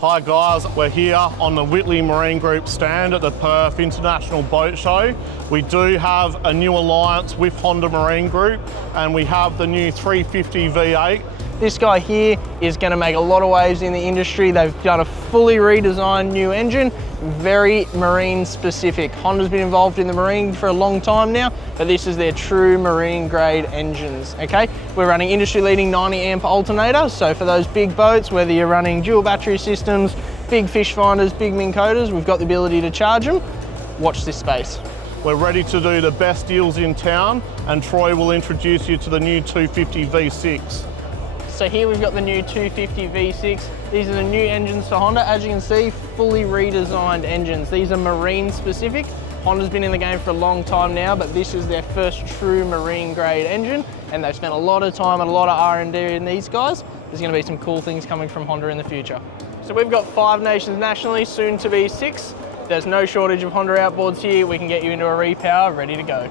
Hi guys, we're here on the Whittley Marine Group stand at the Perth International Boat Show. We do have a new alliance with Honda Marine Group and we have the new 350 V8. This guy here is going to make a lot of waves in the industry. They've done a fully redesigned new engine, very marine specific. Honda's been involved in the marine for a long time now, but this is their true marine grade engines, okay? We're running industry leading 90 amp alternator, so for those big boats, whether you're running dual battery systems, big fish finders, big Minn Kotas, we've got the ability to charge them. Watch this space. We're ready to do the best deals in town and Troy will introduce you to the new 250 V6. So here we've got the new 250 V6. These are the new engines for Honda. As you can see, fully redesigned engines. These are marine specific. Honda's been in the game for a long time now, but this is their first true marine grade engine, and they've spent a lot of time and a lot of R&D in these guys. There's going to be some cool things coming from Honda in the future. So we've got 5 nations nationally, soon to be 6. There's no shortage of Honda outboards here. We can get you into a repower ready to go.